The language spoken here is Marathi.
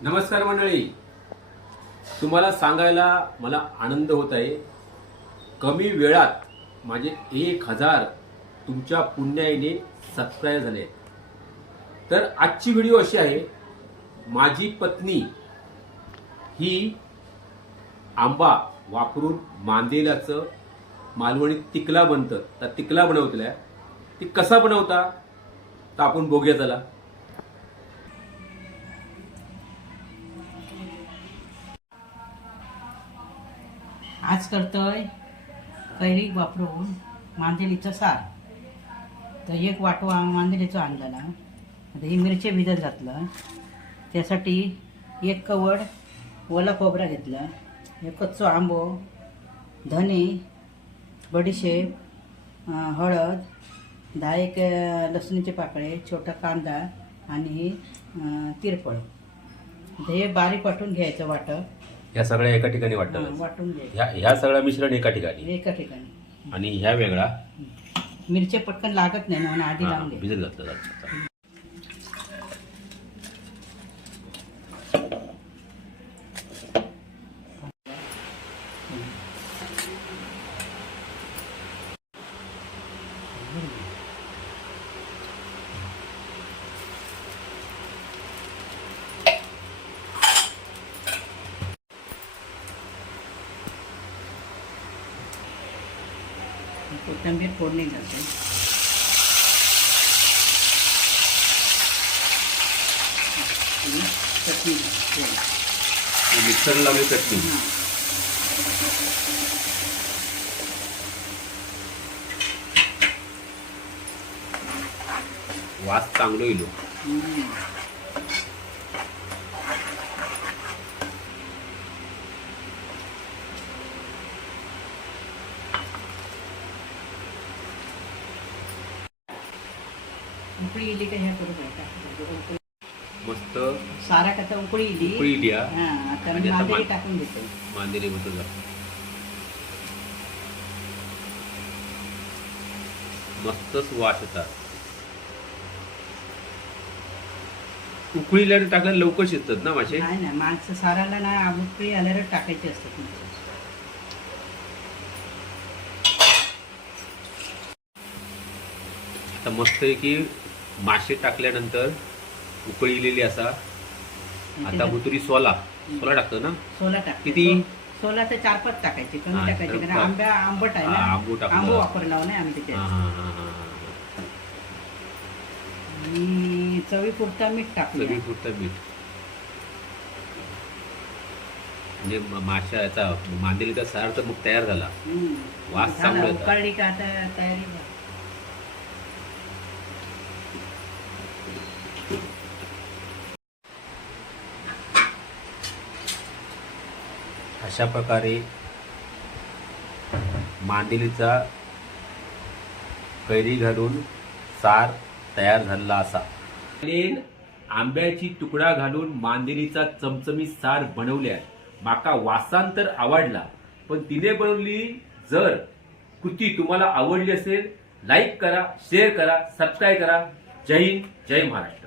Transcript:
नमस्कार मंडळी. तुम्हाला सांगायला मला आनंद होत आहे. कमी वेळात माझे एक हजार तुमच्या पुण्याईने सबस्क्राईब झाले. आहेत. तर आजची व्हिडिओ अशी आहे माझी पत्नी ही आंबा वापरून मांदेलाचं मालवणी तिकला बनतं. तर तिकला बनवतल्या. ती कसा बनवता? तर आपण बघूया चला आज करतोय. कैरी वापरून मांदेलीचं सार. तर एक वाटो आ- मांदेलीचं आणलेला आता ही मिरची भिजत घातलं. त्यासाठी एक कवड ओला खोबरा घेतला. एक कच्चो आंबो धने बडीशेप हळद दहा एक लसणीचे पाकळे छोटा कांदा आणि तिरफळ तिरपळ. हे बारीक वाटून घ्यायचं वाटं ह्या सगळ्या एका ठिकाणी वाटतं वाटून घ्यायचं ह्या ह्या सगळं मिश्रण एका ठिकाणी. एका ठिकाणी. आणि ह्या वेगळा. मिरच्या पटकन लागत नाही म्हणून आधी लावून भिजत घातलं जातं. कोथिंबीर फोडणी घालते आणि चटणी घालते. मिक्सर लावली चटणी हां. वास चांगलो येलो उकळी इली का ह्या करू काय उकळी मस्त. सारा कथा उकळी इली उकळी द्या हा. आता आणि मी आता मांदेली मा- टाकून देतो. मांदेली मटून मस्तच वास येतात. उकळीला टाकल्यावर लवकर शिजतात ना मासे? नाही ना माणसं साराला ना उकळी आल्यावर टाकायची असतात. आता मस्त आहे की मासे टाकल्यानंतर उकळीलेली असा आता बुतुरी सोला सोला टाकतो ना सोला टाक किती? सोला तर चार पाच टाकायचे कमी टाकायचे कारण. आंब्या आंबट आहे आंबू टाकलं. आंबो वापरला नाही आम्ही त्याच्यात. आणि चवी पुरता मीठ टाकलं चवी पुरतं मीठ म्हणजे माशा याचा मांदेलीचा सार तर मग तयार झाला वास चांगला. उकळली का आता तयारी अशा प्रकारे मांदेलीचा कैरी घालून सार तयार झालेला असा. आंब्याची तुकडा घालून मांदेलीचा चमचमी सार बनवल्या माका वासान तर आवडला पण तिने बनवली जर कृती तुम्हाला आवडली असेल लाईक करा शेअर करा सबस्क्राईब करा. जय हिंद जय महाराष्ट्र.